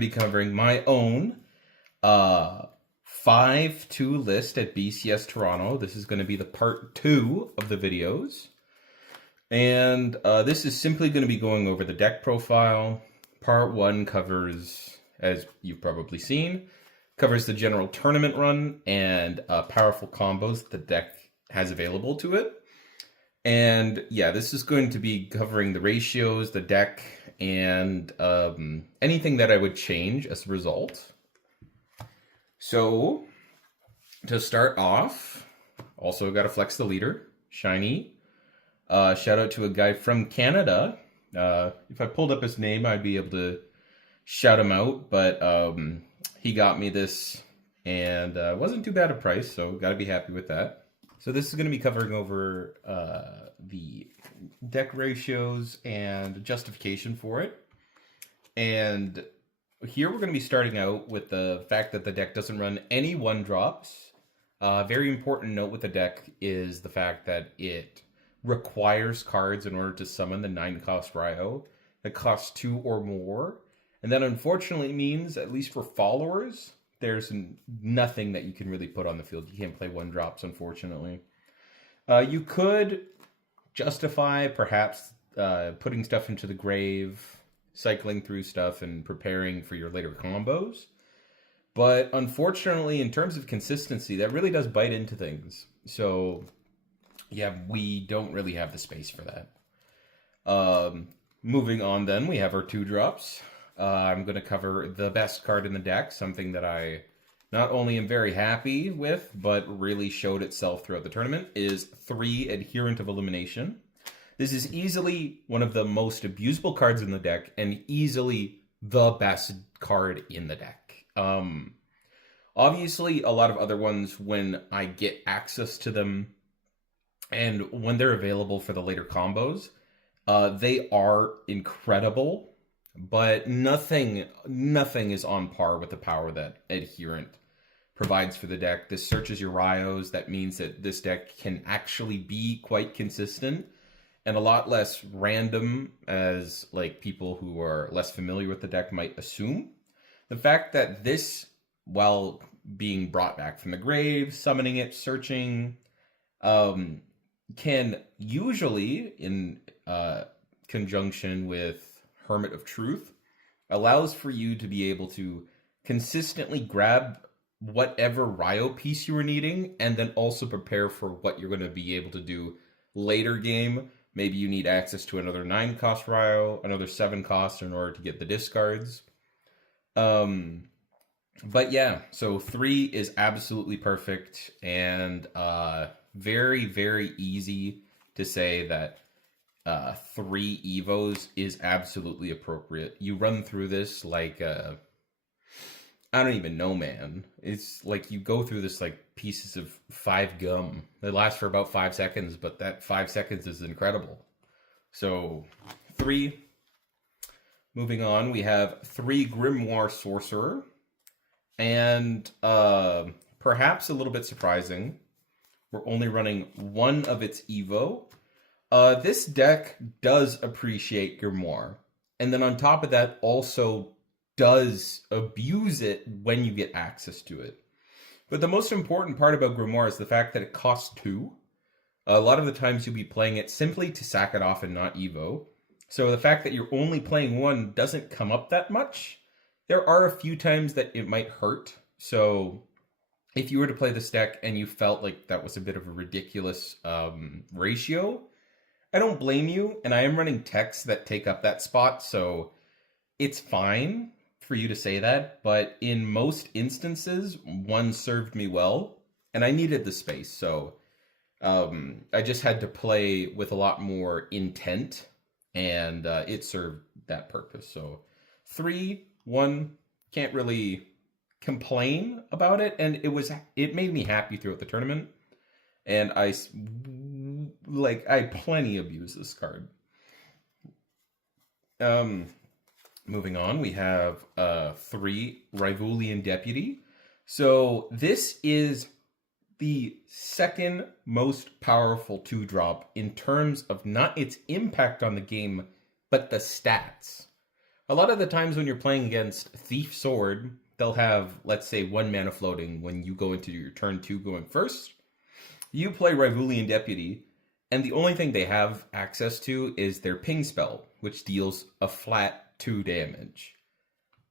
be covering my own 5-2 list at BCS Toronto. This is going to be the part 2 of the videos. And this is simply going to be going over the deck profile. Part 1 covers, as you've probably seen, covers the general tournament run and powerful combos the deck has available to it. And yeah, this is going to be covering the ratios, the deck, and anything that I would change as a result. So, to start off, also got to flex the leader, Shiny. Shout out to a guy from Canada. If I pulled up his name, I'd be able to shout him out, but he got me this, and wasn't too bad a price, so got to be happy with that. So this is going to be covering over the deck ratios and justification for it. And here we're going to be starting out with the fact that the deck doesn't run any 1-drops. Very important note with the deck is the fact that it requires cards in order to summon the 9-cost Ryo that costs 2 or more. And that unfortunately means, at least for followers, there's nothing that you can really put on the field. You can't play 1-drops, unfortunately. You could justify perhaps putting stuff into the grave, cycling through stuff, and preparing for your later combos. But unfortunately, in terms of consistency, that really does bite into things. So, yeah, we don't really have the space for that. Moving on then, we have our 2-drops. I'm going to cover the best card in the deck, something that I not only am very happy with, but really showed itself throughout the tournament, is 3 Adherent of Elimination. This is easily one of the most abusable cards in the deck, and easily the best card in the deck. Obviously, a lot of other ones, when I get access to them, and when they're available for the later combos, they are incredible. But nothing is on par with the power that Adherent provides for the deck. This searches your Ryos. That means that this deck can actually be quite consistent and a lot less random as like people who are less familiar with the deck might assume. The fact that this, while being brought back from the grave, summoning it, searching, can usually, in conjunction with Hermit of Truth, allows for you to be able to consistently grab whatever Ryo piece you were needing, and then also prepare for what you're going to be able to do later game. Maybe you need access to another 9-cost Ryo, another 7-cost in order to get the discards. But yeah, so 3 is absolutely perfect, and very, very easy to say that 3 Evos is absolutely appropriate. You run through this like, I don't even know, man. It's like you go through this like pieces of 5 gum. They last for about 5 seconds, but that 5 seconds is incredible. So, 3. Moving on, we have 3 Grimoire Sorcerer. And perhaps a little bit surprising, we're only running 1 of its Evo. This deck does appreciate Grimoire, and then on top of that also does abuse it when you get access to it. But the most important part about Grimoire is the fact that it costs 2. A lot of the times you'll be playing it simply to sack it off and not Evo. So the fact that you're only playing 1 doesn't come up that much. There are a few times that it might hurt. So if you were to play this deck and you felt like that was a bit of a ridiculous ratio, I don't blame you, and I am running techs that take up that spot, so it's fine for you to say that, but in most instances, 1 served me well, and I needed the space, so I just had to play with a lot more intent, and it served that purpose. So 3, 1, can't really complain about it, and it made me happy throughout the tournament, and I plenty abuse this card. Moving on, we have 3 Rivulian Deputy. So this is the second most powerful 2-drop in terms of not its impact on the game, but the stats. A lot of the times when you're playing against Thief Sword, they'll have, let's say, 1 mana floating when you go into your turn 2 going first. You play Rivulian Deputy, and the only thing they have access to is their ping spell, which deals a flat 2 damage.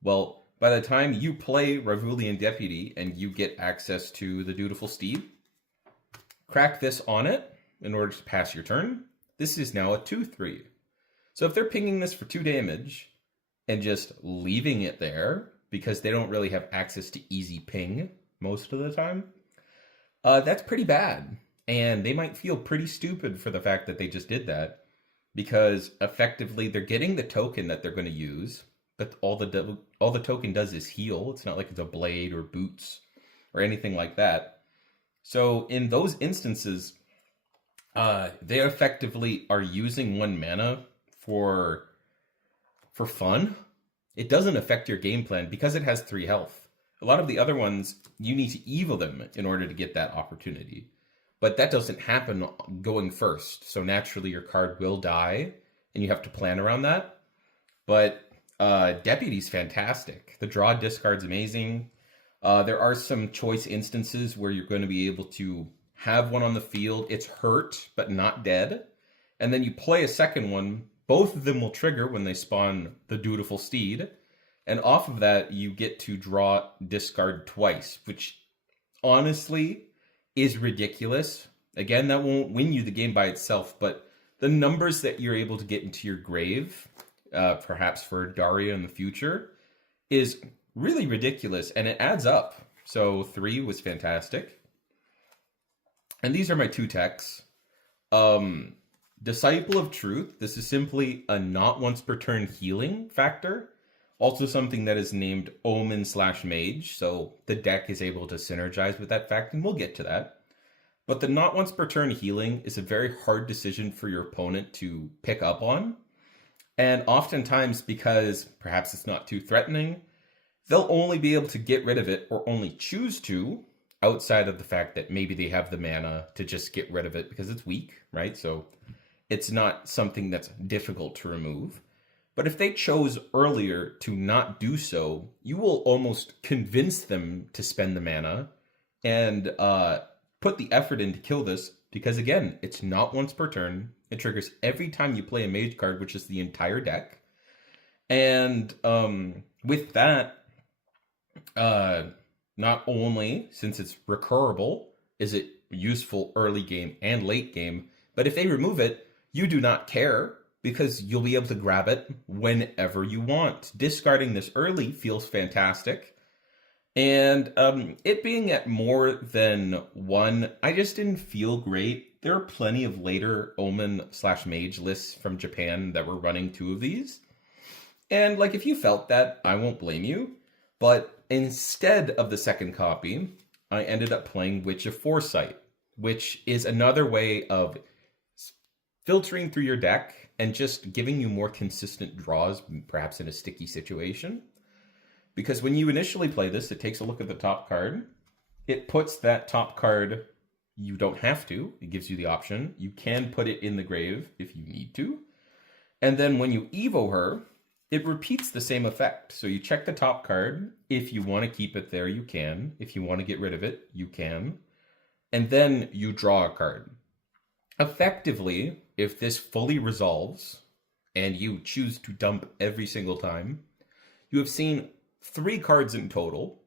Well, by the time you play Rivulian Deputy and you get access to the Dutiful Steed, crack this on it in order to pass your turn. This is now a 2/3. So if they're pinging this for 2 damage and just leaving it there because they don't really have access to easy ping most of the time, that's pretty bad. And they might feel pretty stupid for the fact that they just did that, because effectively they're getting the token that they're going to use, but all the token does is heal. It's not like it's a blade or boots or anything like that. So in those instances, they effectively are using 1 mana for fun. It doesn't affect your game plan because it has 3 health. A lot of the other ones, you need to evil them in order to get that opportunity. But that doesn't happen going first. So naturally your card will die, and you have to plan around that. But Deputy's fantastic. The draw discard's amazing. There are some choice instances where you're going to be able to have one on the field. It's hurt, but not dead. And then you play a second one. Both of them will trigger when they spawn the Dutiful Steed. And off of that, you get to draw discard twice, which honestly is ridiculous. Again, that won't win you the game by itself, but the numbers that you're able to get into your grave, perhaps for Daria in the future, is really ridiculous, and it adds up. So 3 was fantastic. And these are my 2 techs. Disciple of Truth. This is simply a not once per turn healing factor. Also something that is named Omen /Mage, so the deck is able to synergize with that fact, and we'll get to that. But the not once per turn healing is a very hard decision for your opponent to pick up on. And oftentimes, because perhaps it's not too threatening, they'll only be able to get rid of it, or only choose to, outside of the fact that maybe they have the mana to just get rid of it because it's weak, right? So it's not something that's difficult to remove. But if they chose earlier to not do so, you will almost convince them to spend the mana and put the effort in to kill this, because again, it's not once per turn. It triggers every time you play a mage card, which is the entire deck. And with that, not only, since it's recurable, is it useful early game and late game, but if they remove it, you do not care, because you'll be able to grab it whenever you want. Discarding this early feels fantastic. And it being at more than 1, I just didn't feel great. There are plenty of later Omen /Mage lists from Japan that were running 2 of these. And like, if you felt that, I won't blame you. But instead of the second copy, I ended up playing Witch of Foresight, which is another way of filtering through your deck and just giving you more consistent draws, perhaps in a sticky situation. Because when you initially play this, it takes a look at the top card. It puts that top card, you don't have to, it gives you the option. You can put it in the grave if you need to. And then when you Evo her, it repeats the same effect. So you check the top card. If you want to keep it there, you can. If you want to get rid of it, you can. And then you draw a card. Effectively, if this fully resolves and you choose to dump every single time, you have seen 3 cards in total.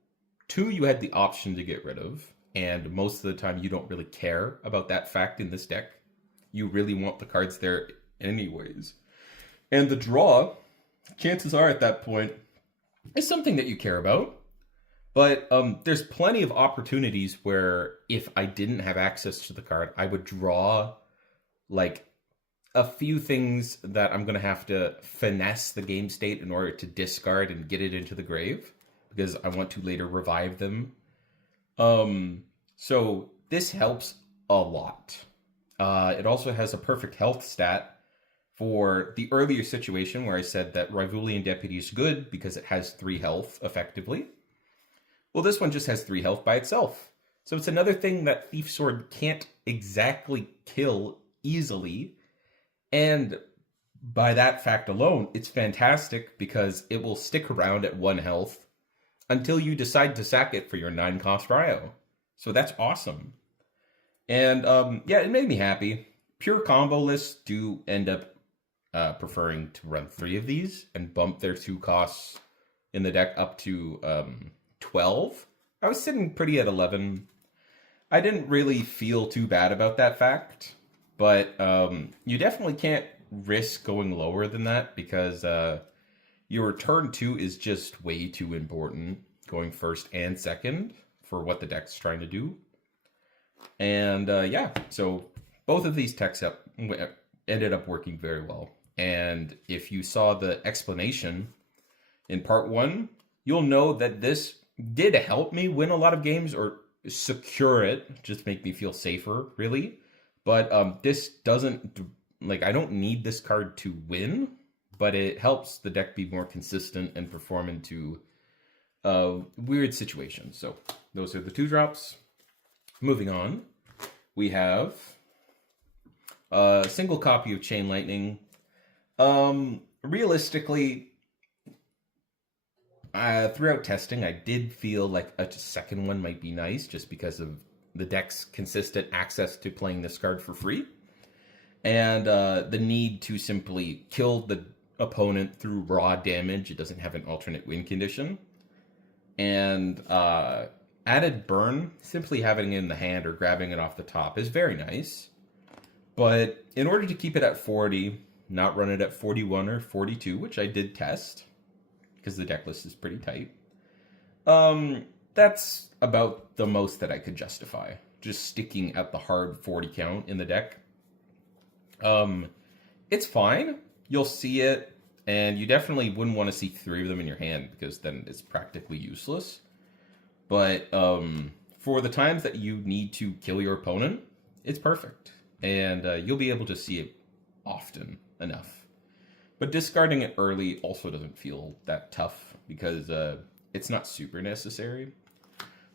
2 you had the option to get rid of, and most of the time you don't really care about that fact in this deck. You really want the cards there anyways. And the draw, chances are at that point, is something that you care about. But there's plenty of opportunities where if I didn't have access to the card, I would draw like a few things that I'm going to have to finesse the game state in order to discard and get it into the grave, because I want to later revive them. So this helps a lot. It also has a perfect health stat for the earlier situation where I said that Rivulian Deputy is good because it has 3 health effectively. Well, this one just has 3 health by itself. So it's another thing that Thief Sword can't exactly kill easily. And By that fact alone, it's fantastic because it will stick around at 1 health until you decide to sack it for your 9 cost Ryo. So that's awesome. And yeah, it made me happy. Pure combo lists do end up preferring to run 3 of these and bump their 2 costs in the deck up to 12. I was sitting pretty at 11. I didn't really feel too bad about that fact, but you definitely can't risk going lower than that because your turn 2 is just way too important, going first and second for what the deck's trying to do. And yeah, so both of these techs ended up working very well. And if you saw the explanation in part 1, you'll know that this did help me win a lot of games, or secure it, just make me feel safer, really. But this doesn't, like, I don't need this card to win, but it helps the deck be more consistent and perform into weird situations. So those are the 2 drops. Moving on, we have a single copy of Chain Lightning. Realistically, throughout testing, I did feel like a second one might be nice just because of the deck's consistent access to playing this card for free. And the need to simply kill the opponent through raw damage. It doesn't have an alternate win condition. And added burn, simply having it in the hand or grabbing it off the top is very nice. But in order to keep it at 40, not run it at 41 or 42, which I did test, because the deck list is pretty tight, that's about the most that I could justify. Just sticking at the hard 40 count in the deck. It's fine. You'll see it, and you definitely wouldn't want to see 3 of them in your hand, because then it's practically useless. But for the times that you need to kill your opponent, it's perfect. And you'll be able to see it often enough. But discarding it early also doesn't feel that tough, because it's not super necessary.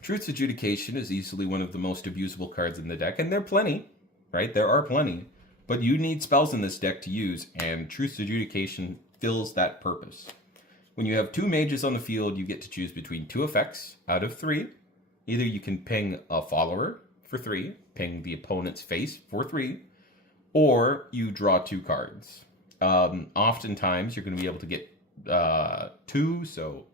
Truth's Adjudication is easily one of the most abusable cards in the deck, and there are plenty, right? There are plenty. But you need spells in this deck to use, and Truth's Adjudication fills that purpose. When you have 2 mages on the field, you get to choose between 2 effects out of 3. Either you can ping a follower for 3, ping the opponent's face for 3, or you draw 2 cards. Oftentimes, you're going to be able to get 2, so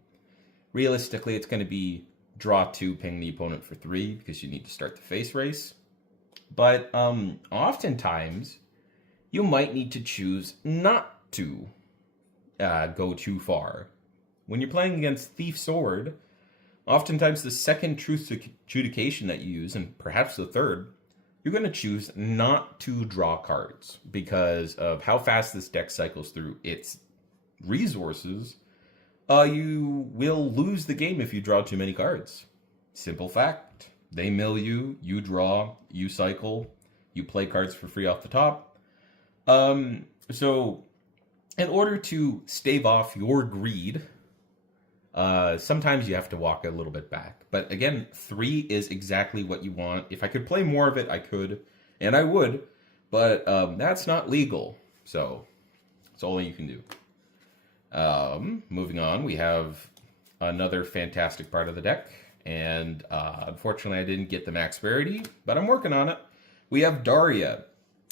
realistically, it's going to be draw 2, ping the opponent for 3, because you need to start the face race. But oftentimes, you might need to choose not to go too far. When you're playing against Thief Sword, oftentimes the second Truth's Adjudication that you use, and perhaps the third, you're going to choose not to draw cards because of how fast this deck cycles through its resources. You will lose the game if you draw too many cards. Simple fact. They mill you, you draw, you cycle, you play cards for free off the top. So in order to stave off your greed, sometimes you have to walk a little bit back. But again, 3 is exactly what you want. If I could play more of it, I could, and I would, but that's not legal. So it's all you can do. Moving on, we have another fantastic part of the deck. And unfortunately, I didn't get the max rarity, but I'm working on it. We have Daria.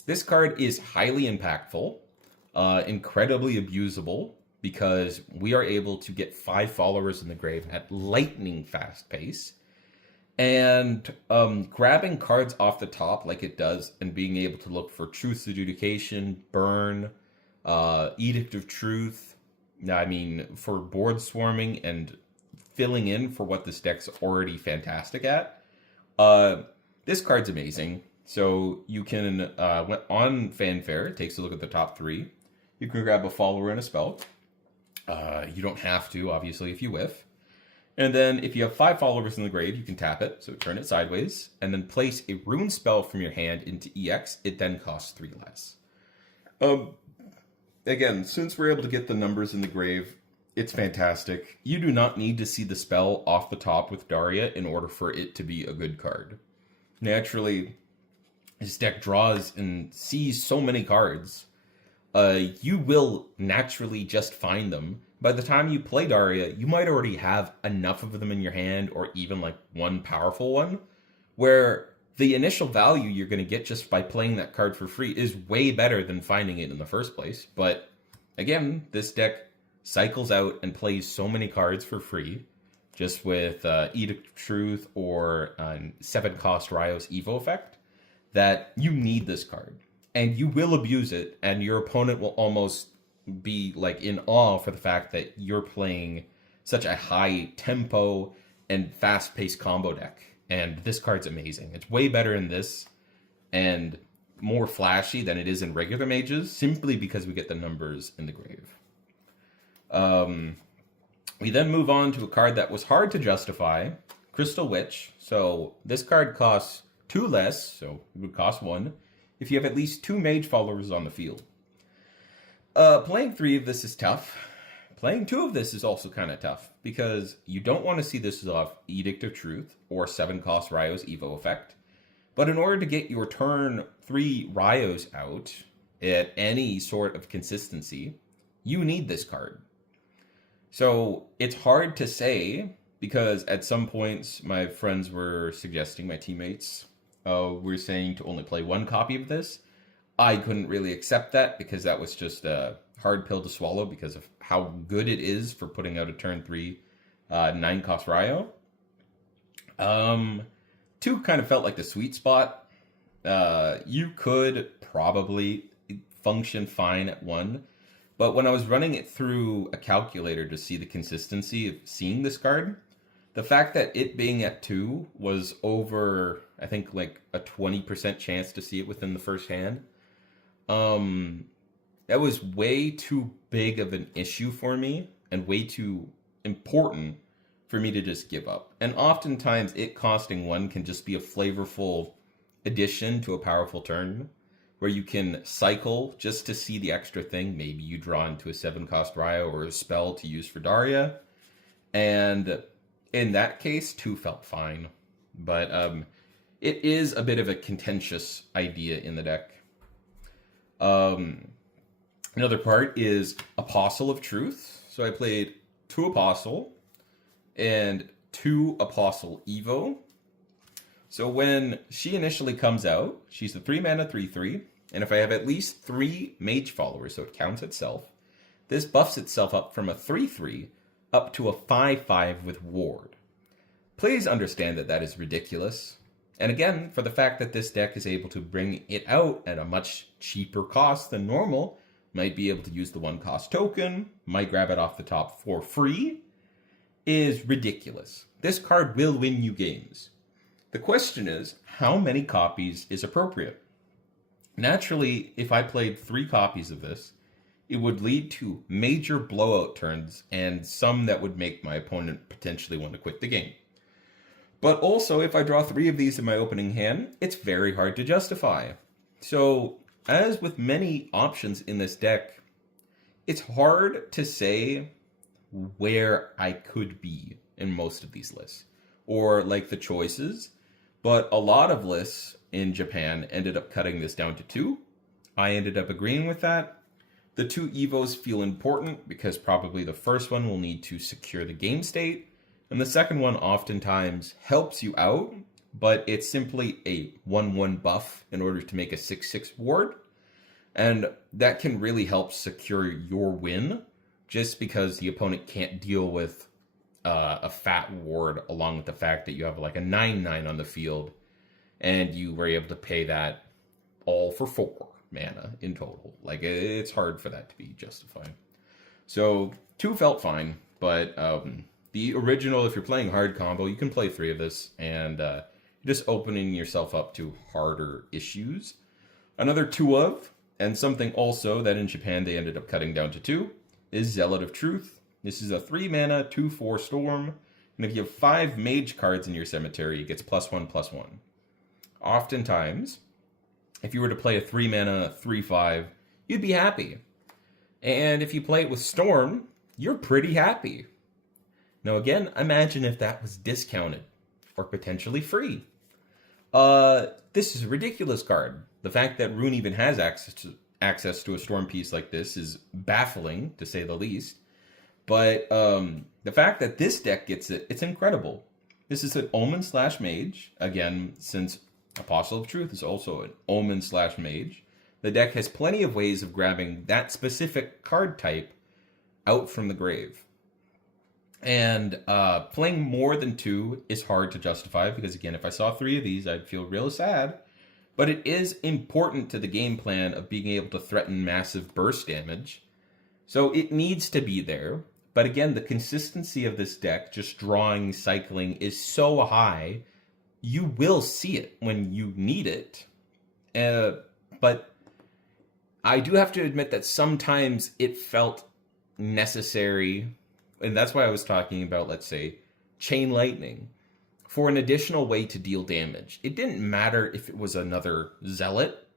This card is highly impactful, incredibly abusable, because we are able to get 5 followers in the grave at lightning fast pace. And grabbing cards off the top like it does, and being able to look for Truth's Adjudication, Burn, Edict of Truth, I mean, for board swarming and filling in for what this deck's already fantastic at. This card's amazing. So you can, on Fanfare, it takes a look at the top 3. You can grab a follower and a spell. You don't have to, obviously, if you whiff. And then if you have 5 followers in the grave, you can tap it, so turn it sideways, and then place a rune spell from your hand into EX. It then costs 3 less. Again, since we're able to get the numbers in the grave, it's fantastic. You do not need to see the spell off the top with Daria in order for it to be a good card. Naturally, this deck draws and sees so many cards. you will naturally just find them. By the time you play Daria, you might already have enough of them in your hand, or even like one powerful one, where the initial value you're going to get just by playing that card for free is way better than finding it in the first place. But again, this deck cycles out and plays so many cards for free, just with Edict of Truth or 7-cost Rios Evo effect, that you need this card. And you will abuse it, and your opponent will almost be like in awe for the fact that you're playing such a high tempo and fast-paced combo deck. And this card's amazing. It's way better in this and more flashy than it is in regular mages, simply because we get the numbers in the grave. We then move on to a card that was hard to justify, Crystal Witch. So this card costs 2 less, so it would cost 1, if you have at least 2 mage followers on the field. Playing 3 of this is tough. Playing 2 of this is also kind of tough, because you don't want to see this off Edict of Truth or 7-cost Rios Evo effect. But in order to get your turn 3 Rios out at any sort of consistency, you need this card. So it's hard to say, because at some points my friends were suggesting, my teammates were saying to only play 1 copy of this. I couldn't really accept that, because that was just a hard pill to swallow because of how good it is for putting out a turn 3 9-cost Rio. 2 kind of felt like the sweet spot. You could probably function fine at 1, but when I was running it through a calculator to see the consistency of seeing this card, the fact that it being at 2 was over, I think, like a 20% chance to see it within the first hand. That was way too big of an issue for me and way too important for me to just give up. And oftentimes it costing 1 can just be a flavorful addition to a powerful turn, where you can cycle just to see the extra thing. Maybe you draw into a 7-cost Rio or a spell to use for Daria. And in that case, 2 felt fine. But it is a bit of a contentious idea in the deck. Another part is Apostle of Truth. So I played 2 Apostle and 2 Apostle Evo. So when she initially comes out, she's a 3-mana 3/3, and if I have at least 3 mage followers, so it counts itself, this buffs itself up from a 3/3 up to a 5/5 with ward. Please understand that that is ridiculous. And again, for the fact that this deck is able to bring it out at a much cheaper cost than normal, might be able to use the 1-cost token, might grab it off the top for free, is ridiculous. This card will win you games. The question is, how many copies is appropriate? Naturally, if I played 3 copies of this, it would lead to major blowout turns and some that would make my opponent potentially want to quit the game. But also, if I draw 3 of these in my opening hand, it's very hard to justify. So, as with many options in this deck, it's hard to say where I could be in most of these lists, or like the choices. But a lot of lists in Japan ended up cutting this down to 2. I ended up agreeing with that. The 2 Evos feel important because probably the first one will need to secure the game state, and the second one oftentimes helps you out, but it's simply a 1/1 buff in order to make a 6/6 ward, and that can really help secure your win, just because the opponent can't deal with a fat ward, along with the fact that you have like a 9/9 on the field, and you were able to pay that all for 4 mana in total. Like, it's hard for that to be justified. So 2 felt fine, but the original, if you're playing hard combo, you can play 3 of this, and you're just opening yourself up to harder issues. Another 2 of, and something also that in Japan they ended up cutting down to 2, is Zealot of Truth. This is a 3-mana 2/4 storm, and if you have 5 mage cards in your cemetery, it gets +1/+1. Oftentimes, if you were to play a 3-mana 3/5, you'd be happy. And if you play it with Storm, you're pretty happy. Now again, imagine if that was discounted, or potentially free. This is a ridiculous card. The fact that Rune even has access to a Storm piece like this is baffling, to say the least. But the fact that this deck gets it, it's incredible. This is an Omen / Mage. Again, since Apostle of Truth is also an Omen / Mage, the deck has plenty of ways of grabbing that specific card type out from the grave. And playing more than 2 is hard to justify because, again, if I saw 3 of these, I'd feel real sad. But it is important to the game plan of being able to threaten massive burst damage. So it needs to be there. But again, the consistency of this deck, just drawing, cycling, is so high, you will see it when you need it. But I do have to admit that sometimes it felt necessary, and that's why I was talking about, let's say, Chain Lightning, for an additional way to deal damage. It didn't matter if it was another Zealot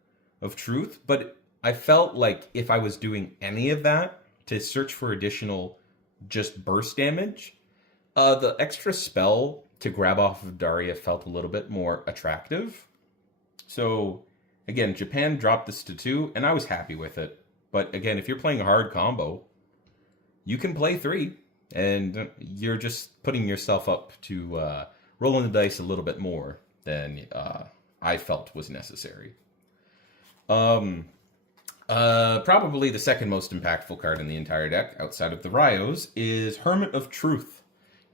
of Truth, but I felt like if I was doing any of that to search for additional just burst damage, the extra spell to grab off of Daria felt a little bit more attractive. So again, Japan dropped this to 2, and I was happy with it. But again, if you're playing a hard combo, you can play 3, and you're just putting yourself up to rolling the dice a little bit more than I felt was necessary. Probably the second most impactful card in the entire deck, outside of the Ryos, is Hermit of Truth.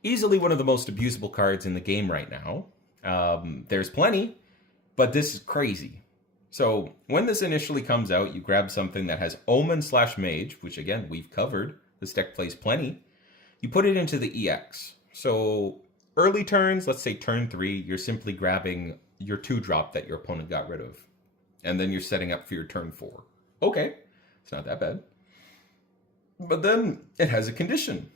Easily one of the most abusable cards in the game right now. There's plenty, but this is crazy. So when this initially comes out, you grab something that has Omen / Mage, which again, we've covered. This deck plays plenty. You put it into the EX. So early turns, let's say turn 3, you're simply grabbing your 2-drop that your opponent got rid of. And then you're setting up for your turn 4. Okay, it's not that bad. But then it has a condition.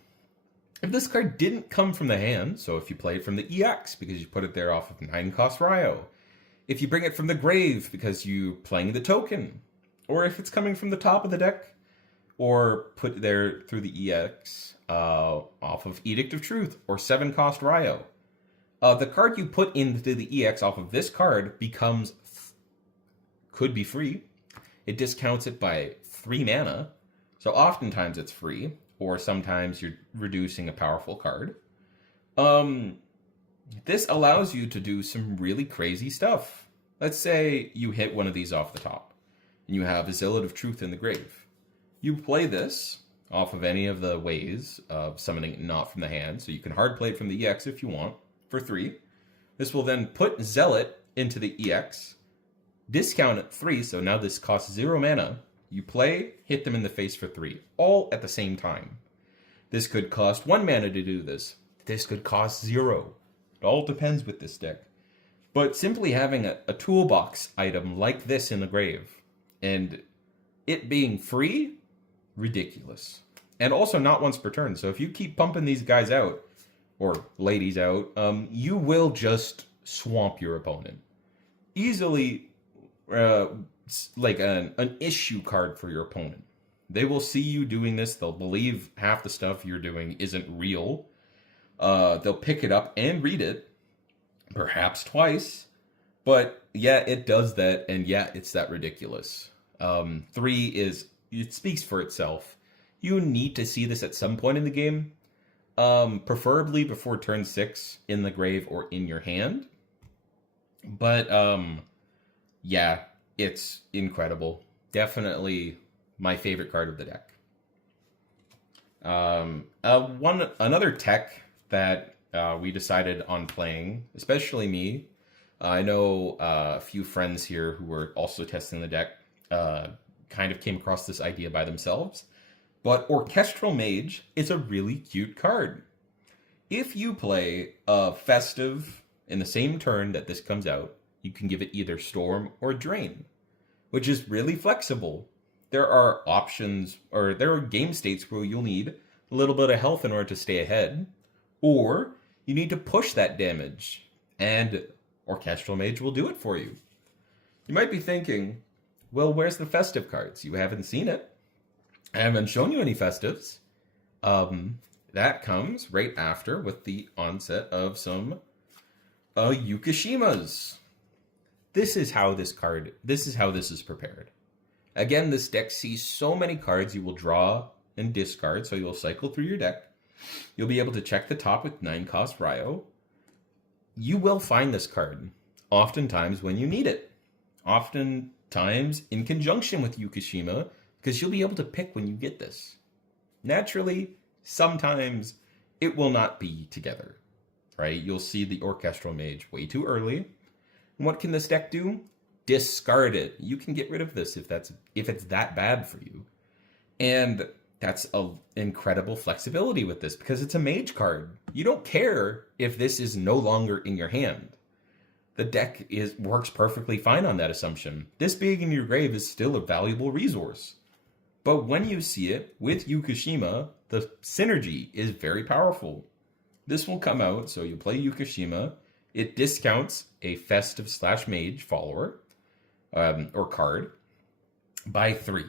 If this card didn't come from the hand, so if you play it from the EX because you put it there off of 9-cost Ryo, if you bring it from the grave because you're playing the token, or if it's coming from the top of the deck, or put there through the EX off of Edict of Truth, or 7-cost Ryo, the card you put into the EX off of this card could be free. It discounts it by 3 mana, so oftentimes it's free, or sometimes you're reducing a powerful card. This allows you to do some really crazy stuff. Let's say you hit one of these off the top, and you have a Zealot of Truth in the grave. You play this off of any of the ways of summoning it not from the hand, so you can hard play it from the EX if you want, for 3. This will then put Zealot into the EX, discount at 3, so now this costs 0 mana. You play, hit them in the face for 3, all at the same time. This could cost 1 mana to do this. This could cost 0. It all depends with this deck. But simply having a toolbox item like this in the grave, and it being free, ridiculous. And also not once per turn, so if you keep pumping these guys out, or ladies out, you will just swamp your opponent. Easily like an issue card for your opponent. They will see you doing this. They'll believe half the stuff you're doing isn't real. They'll pick it up and read it, perhaps twice. But yeah, it does that, and yeah, it's that ridiculous. 3 it speaks for itself. You need to see this at some point in the game, preferably before turn 6 in the grave or in your hand. But yeah, it's incredible. Definitely my favorite card of the deck. Another tech that we decided on playing, especially me. I know a few friends here who were also testing the deck kind of came across this idea by themselves. But Orchestral Mage is a really cute card. If you play Festive in the same turn that this comes out, you can give it either Storm or Drain, which is really flexible. There are options, or there are game states where you'll need a little bit of health in order to stay ahead, or you need to push that damage, and Orchestral Mage will do it for you. You might be thinking, well, where's the Festive cards? You haven't seen it. I haven't shown you any Festives. That comes right after with the onset of some Yukishimas. This is how this is prepared. Again, this deck sees so many cards you will draw and discard, so you'll cycle through your deck. You'll be able to check the top with 9-cost Ryo. You will find this card, oftentimes when you need it. Oftentimes in conjunction with Yukishima, because you'll be able to pick when you get this. Naturally, sometimes it will not be together, right? You'll see the Orchestral Mage way too early. And what can this deck do? Discard it. You can get rid of this if it's that bad for you. And that's an incredible flexibility with this because it's a mage card. You don't care if this is no longer in your hand. The deck works perfectly fine on that assumption. This being in your grave is still a valuable resource. But when you see it with Yukishima, the synergy is very powerful. This will come out, so you play Yukishima. It discounts a festive/mage follower or card by 3.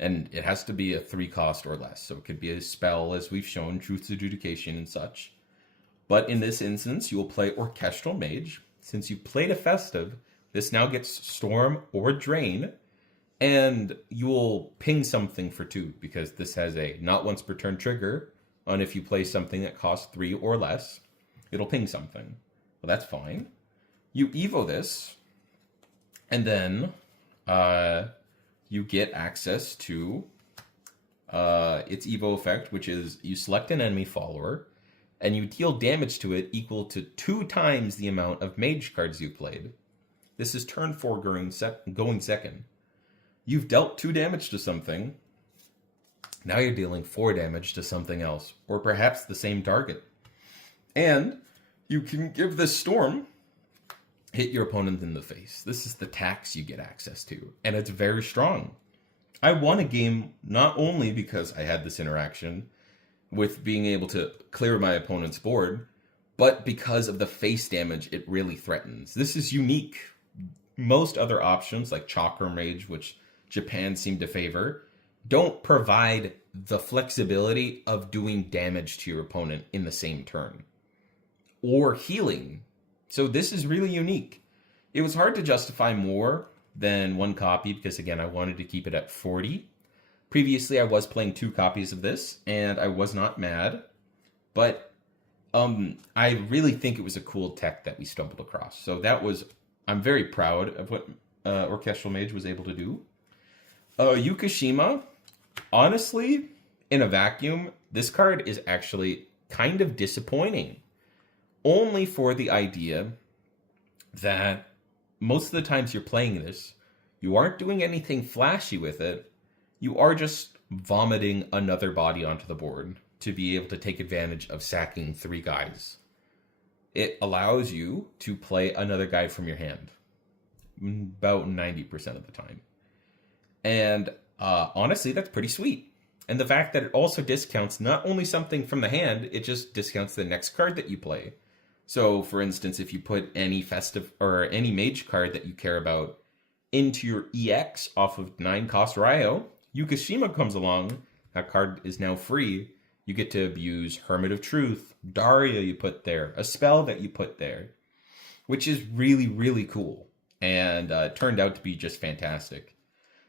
And it has to be a 3-cost or less. So it could be a spell, as we've shown, Truth's Adjudication and such. But in this instance, you will play Orchestral Mage. Since you played a festive, this now gets Storm or Drain. And you will ping something for 2, because this has a not once per turn trigger on if you play something that costs 3 or less. It'll ping something. Well, that's fine. You Evo this, and then you get access to its Evo effect, which is you select an enemy follower, and you deal damage to it equal to 2 times the amount of mage cards you played. This is turn 4 going second. You've dealt 2 damage to something. Now you're dealing 4 damage to something else, or perhaps the same target. And you can give this Storm, hit your opponent in the face. This is the tax you get access to, and it's very strong. I won a game not only because I had this interaction with being able to clear my opponent's board, but because of the face damage it really threatens. This is unique. Most other options, like Chakra Mage, which Japan seemed to favor, don't provide the flexibility of doing damage to your opponent in the same turn. Or healing. So this is really unique. It was hard to justify more than 1 copy because, again, I wanted to keep it at 40. Previously, I was playing 2 copies of this, and I was not mad. But I really think it was a cool tech that we stumbled across. So I'm very proud of what Orchestral Mage was able to do. Yukishima, honestly, in a vacuum, this card is actually kind of disappointing. Only for the idea that most of the times you're playing this, you aren't doing anything flashy with it. You are just vomiting another body onto the board to be able to take advantage of sacking 3 guys. It allows you to play another guy from your hand about 90% of the time. And honestly, that's pretty sweet. And the fact that it also discounts not only something from the hand, it just discounts the next card that you play. So, for instance, if you put any festive or any mage card that you care about into your EX off of 9-cost Ryo, Yukishima comes along. That card is now free. You get to abuse Hermit of Truth, Daria you put there, a spell that you put there, which is really, really cool. And turned out to be just fantastic.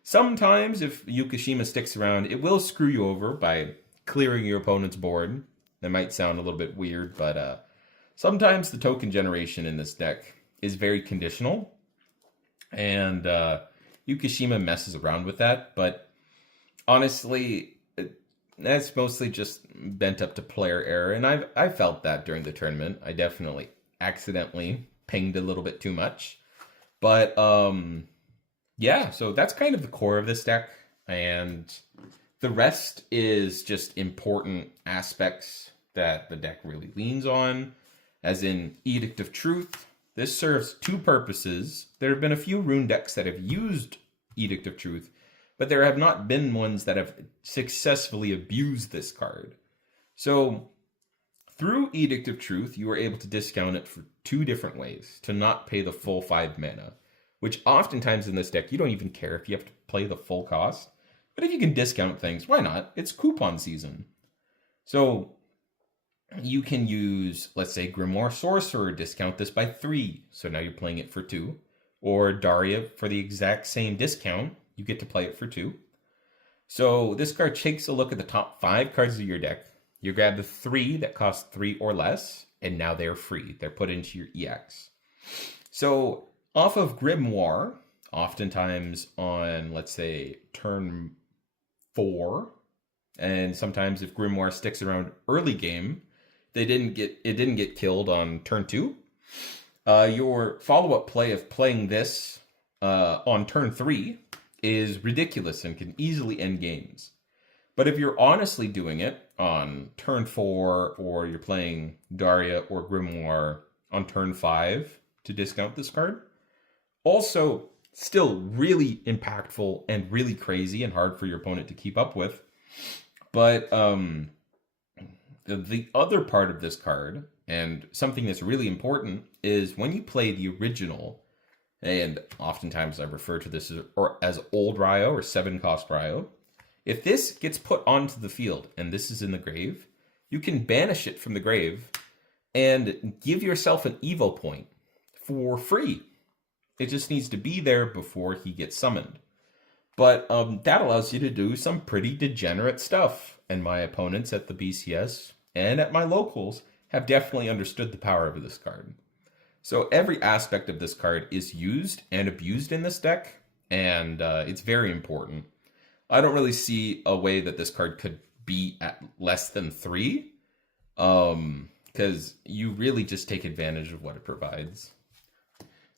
Sometimes, if Yukishima sticks around, it will screw you over by clearing your opponent's board. That might sound a little bit weird, but sometimes the token generation in this deck is very conditional. And Yukishima messes around with that, but honestly, that's mostly just bent up to player error, and I felt that during the tournament. I definitely accidentally pinged a little bit too much. But yeah, so that's kind of the core of this deck, and the rest is just important aspects that the deck really leans on, as in Edict of Truth. This serves 2 purposes. There have been a few rune decks that have used Edict of Truth, but there have not been ones that have successfully abused this card. So through Edict of Truth, you are able to discount it for 2 different ways to not pay the full 5 mana, which oftentimes in this deck, you don't even care if you have to play the full cost. But if you can discount things, why not? It's coupon season. So you can use, let's say, Grimoire Sorcerer, discount this by 3. So now you're playing it for 2. Or Daria, for the exact same discount, you get to play it for 2. So this card takes a look at the top 5 cards of your deck. You grab the 3 that cost 3 or less, and now they're free. They're put into your EX. So off of Grimoire, oftentimes on, let's say, turn 4, and sometimes if Grimoire sticks around early game, it didn't get killed on turn 2. Your follow-up play of playing this on turn 3 is ridiculous and can easily end games. But if you're honestly doing it on turn 4, or you're playing Daria or Grimoire on turn 5 to discount this card, also still really impactful and really crazy and hard for your opponent to keep up with. But the other part of this card, and something that's really important, is when you play the original, and oftentimes I refer to this as old Ryo or 7-cost Ryo. If this gets put onto the field and this is in the grave, you can banish it from the grave and give yourself an Evo point for free. It just needs to be there before he gets summoned. But that allows you to do some pretty degenerate stuff. And my opponents at the BCS and at my locals have definitely understood the power of this card. So every aspect of this card is used and abused in this deck, and it's very important. I don't really see a way that this card could be at less than 3, because you really just take advantage of what it provides.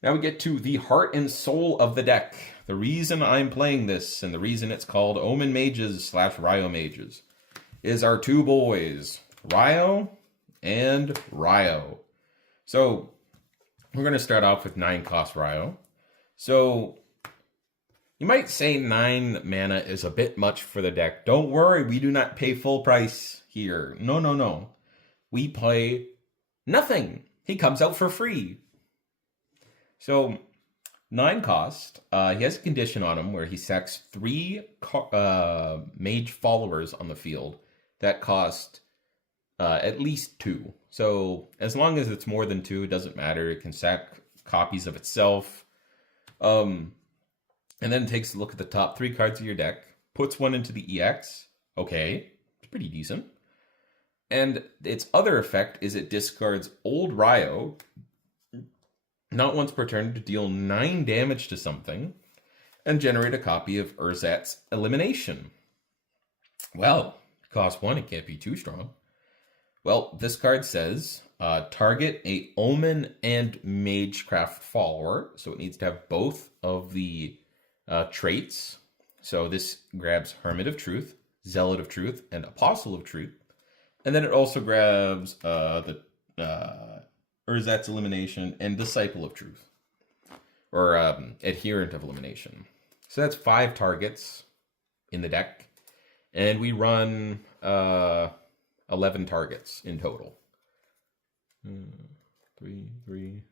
Now we get to the heart and soul of the deck. The reason I'm playing this, and the reason it's called Omen Mages / Ryo Mages, is our 2 boys, Ryo and Ryo. So we're going to start off with 9-cost Ryo. So you might say 9 mana is a bit much for the deck. Don't worry, we do not pay full price here. No. We play nothing. He comes out for free. So 9 cost, he has a condition on him where he sacks 3 mage followers on the field that cost at least 2. So as long as it's more than 2, it doesn't matter. It can sack copies of itself. And then takes a look at the top 3 cards of your deck, puts one into the EX. Okay, it's pretty decent. And its other effect is it discards old Ryo not once per turn to deal 9 damage to something and generate a copy of Urzat's Elimination. Well, cost 1, it can't be too strong. Well, this card says, target a Omen and Magecraft follower. So it needs to have both of the traits. So this grabs Hermit of Truth, Zealot of Truth, and Apostle of Truth. And then it also grabs the Urzat's Elimination and Disciple of Truth. Or Adherent of Elimination. So that's 5 targets in the deck. And we run 11 targets in total. 3,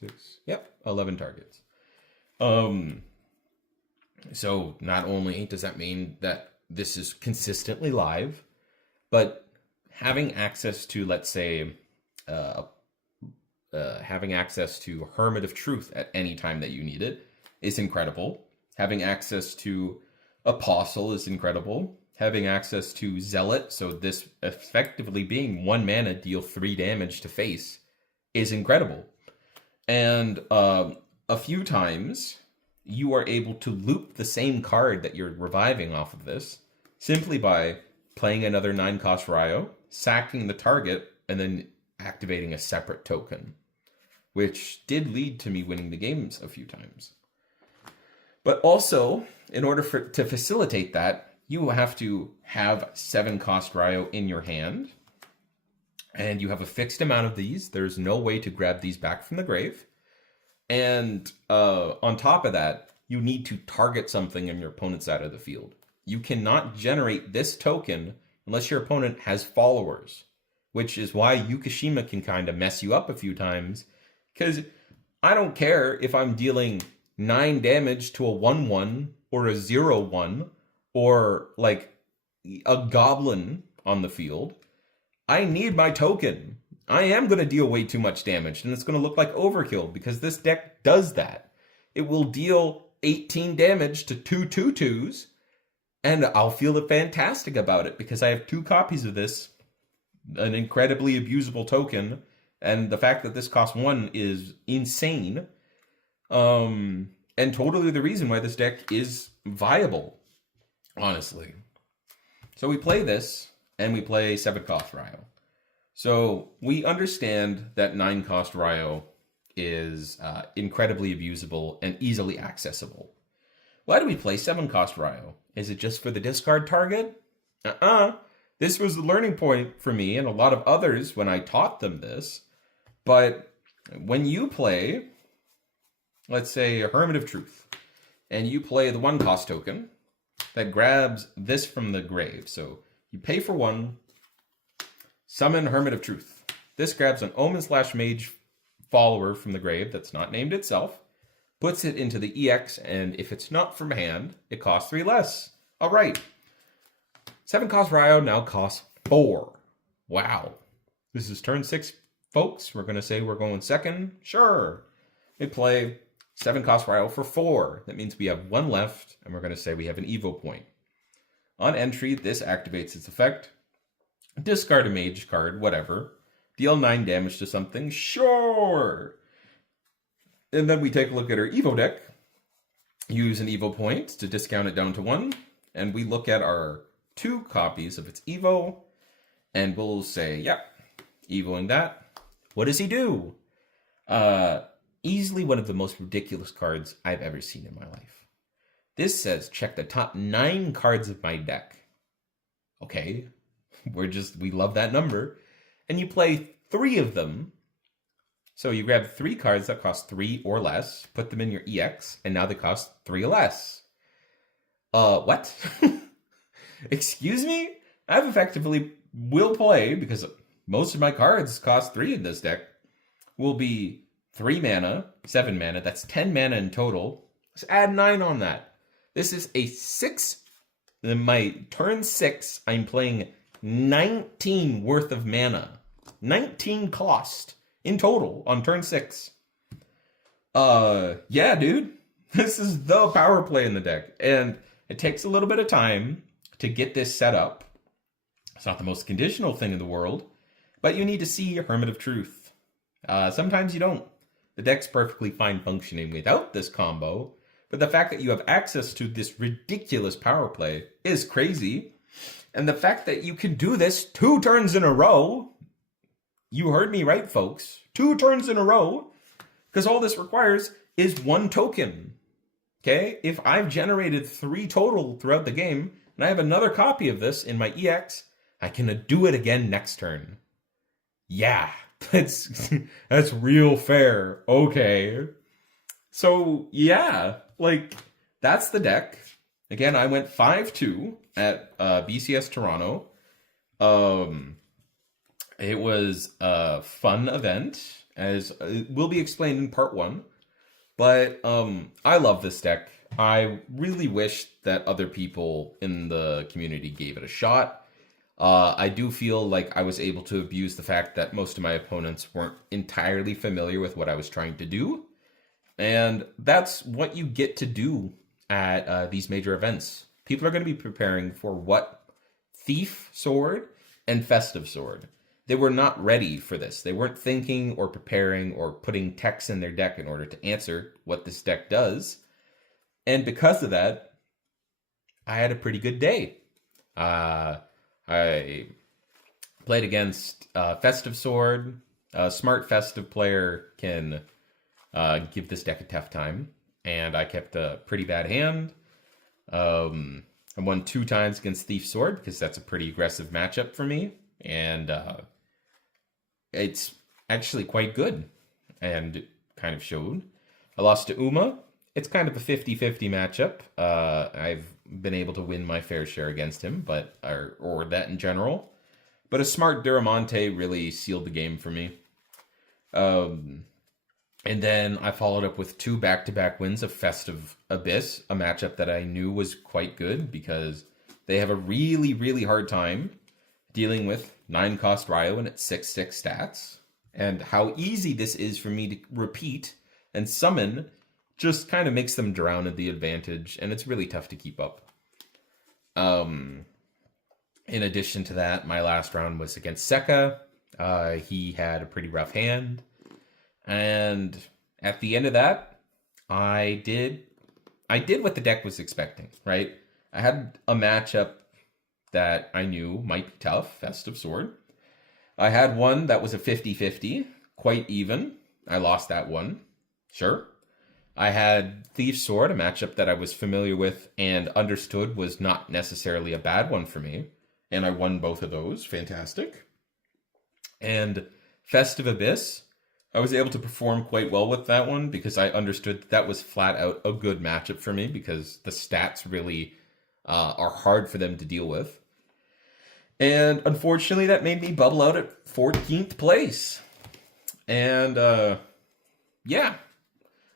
6. Yep, 11 targets. So not only does that mean that this is consistently live, but having access to, let's say, having access to Hermit of Truth at any time that you need it is incredible. Having access to Apostle is incredible. Having access to Zealot, so this effectively being 1 mana, deal 3 damage to face, is incredible. And a few times, you are able to loop the same card that you're reviving off of this, simply by playing another 9-cost Ryo, sacking the target, and then activating a separate token, which did lead to me winning the games a few times. But also, in order to facilitate that, you have to have 7-cost Ryo in your hand, and you have a fixed amount of these. There's no way to grab these back from the grave. And on top of that, you need to target something on your opponent's side of the field. You cannot generate this token unless your opponent has followers, which is why Yukishima can kind of mess you up a few times, because I don't care if I'm dealing 9 damage to a 1/1 or a 0/1 or like a goblin on the field. I need my token. I am going to deal way too much damage, and it's going to look like overkill because this deck does that. It will deal 18 damage to 2/2/2s, and I'll feel fantastic about it because I have 2 copies of this, an incredibly abusable token, and the fact that this costs 1 is insane. And totally the reason why this deck is viable, honestly. So we play this, and we play 7-cost Ryo. So we understand that 9-cost Ryo is incredibly abusable and easily accessible. Why do we play 7-cost Ryo? Is it just for the discard target? This was the learning point for me and a lot of others when I taught them this. But when you play, let's say, a Hermit of Truth, and you play the 1-cost token that grabs this from the grave. So you pay for 1, summon Hermit of Truth. This grabs an Omen/Mage follower from the grave that's not named itself, puts it into the EX, and if it's not from hand, it costs 3 less. All right. 7-cost Ryo now costs 4. Wow. This is turn 6, folks. We're going to say we're going second. Sure. We play 7-cost Ryo for 4. That means we have 1 left, and we're going to say we have an Evo point. On entry, this activates its effect. Discard a mage card, whatever. Deal 9 damage to something, sure. And then we take a look at our Evo deck. Use an Evo point to discount it down to 1. And we look at our 2 copies of its Evo. And we'll say, yep, Evoing that. What does he do? Easily one of the most ridiculous cards I've ever seen in my life. This says, check the top 9 cards of my deck. Okay, we love that number. And you play 3 of them. So you grab 3 cards that cost 3 or less, put them in your EX, and now they cost 3 or less. What? Excuse me? I've effectively will play, because most of my cards cost 3 in this deck, will be 3 mana, 7 mana, that's 10 mana in total. Let's add 9 on that. This is a 6. In my turn 6, I'm playing 19 worth of mana. 19 cost in total on turn 6. Yeah, dude. This is the power play in the deck. And it takes a little bit of time to get this set up. It's not the most conditional thing in the world, but you need to see Hermit of Truth. Sometimes you don't. The deck's perfectly fine functioning without this combo, but the fact that you have access to this ridiculous power play is crazy. And the fact that you can do this 2 turns in a row, you heard me right, folks, 2 turns in a row, because all this requires is 1 token. Okay? If I've generated 3 total throughout the game, and I have another copy of this in my EX, I can do it again next turn. Yeah, that's real fair. Okay. So, yeah, like, that's the deck. Again, I went 5-2 at BCS Toronto. It was a fun event, as will be explained in part 1. But I love this deck. I really wish that other people in the community gave it a shot. I do feel like I was able to abuse the fact that most of my opponents weren't entirely familiar with what I was trying to do. And that's what you get to do at these major events. People are going to be preparing for what? Thief Sword and Festive Sword. They were not ready for this. They weren't thinking or preparing or putting text in their deck in order to answer what this deck does. And because of that, I had a pretty good day. I played against Festive Sword. A smart Festive player can give this deck a tough time. And I kept a pretty bad hand. I won 2 times against Thief Sword because that's a pretty aggressive matchup for me. And it's actually quite good. And it kind of showed. I lost to Uma. It's kind of a 50-50 matchup. I've been able to win my fair share against him, but or that in general. But a smart Duramonte really sealed the game for me. And then I followed up with 2 back-to-back wins of Festive Abyss, a matchup that I knew was quite good because they have a really, really hard time dealing with 9-cost Ryo and its 6/6 stats, and how easy this is for me to repeat and summon just kind of makes them drown at the advantage, and it's really tough to keep up. In addition to that, my last round was against Seka. He had a pretty rough hand. And at the end of that, I did what the deck was expecting, right? I had a matchup that I knew might be tough, Fest of Sword. I had one that was a 50-50, quite even. I lost that one, sure. I had Thief's Sword, a matchup that I was familiar with and understood was not necessarily a bad one for me. And I won both of those, fantastic. And Festive Abyss, I was able to perform quite well with that one because I understood that was flat out a good matchup for me because the stats really are hard for them to deal with. And unfortunately, that made me bubble out at 14th place. And yeah,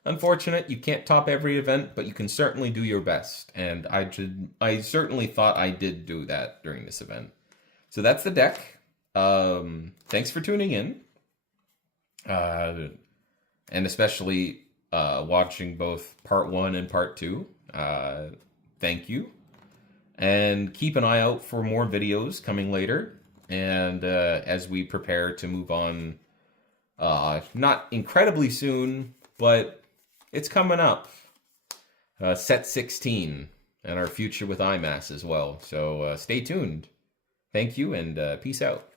unfortunate. You can't top every event, but you can certainly do your best. And I certainly thought I did do that during this event. So that's the deck. Thanks for tuning in. And especially watching both part 1 and part 2. Thank you. And keep an eye out for more videos coming later. And as we prepare to move on, not incredibly soon, but it's coming up. Set 16 and our future with IMAS as well. So stay tuned. Thank you and peace out.